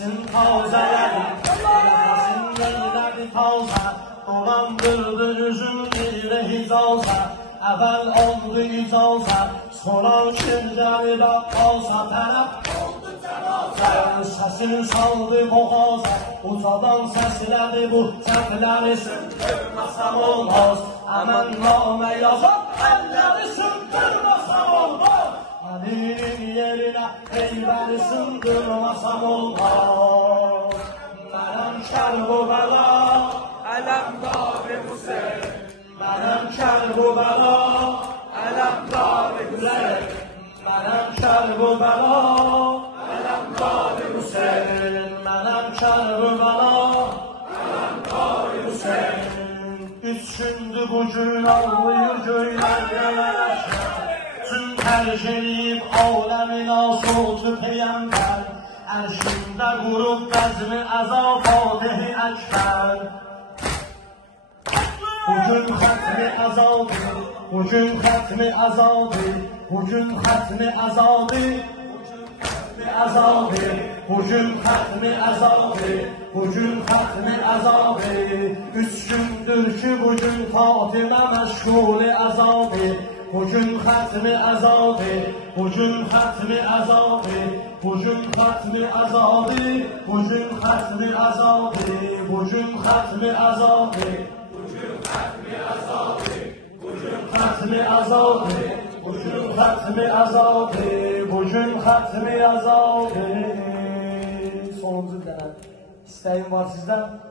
Nəfəsin tazələdi, nəfəsin neylədi taza, dolandırdı üzüm ilə hicaza, əvvəl oldu icaza, sonra şircəli rəqqasa, tərəf oldu cənaza. Səsini saldı boğaza, ucadan səslədi bu cəmləri sındırmasam olmaz. Əmən namə yazan əlləri sındırmasam olmaz. Əlinin yerinə eyvəri sındırmasam olmaz. Mənəm Kərbəla, ələmdar-ı Hüseyn. Mənəm Kərbəla, ələmdar-ı Hüseyn. Mənəm Kərbəla, ələmdar-ı Hüseyn. Mənəm Kərbəla, ələmdar-ı Hüseyn. Üç gündür bu gün ağlayır göylər gələşər. Tüm tərk edib aləmin asutu peyəmbər. Ərşində qurub bəzmi əza Fatih-i Əkbər. Bugün xətmi əzadır, bugün xətmi əzadır, bugün xətmi əzadır, bugün xətmi əzadır, bugün xətmi əzadır. Üç gündür ki bugün Fatimə məşğul-i əzadır. Bugün xətmi əzadır, bugün xətmi əzadır, bugün xətmi əzadır, bugün xətmi əzadır, bugün xətmi əzadır. Bugün xətmi əzadır, bugün xətmi əzadır, bugün xətmi əzadır. Sonuncu dənə istəyim var sizdən.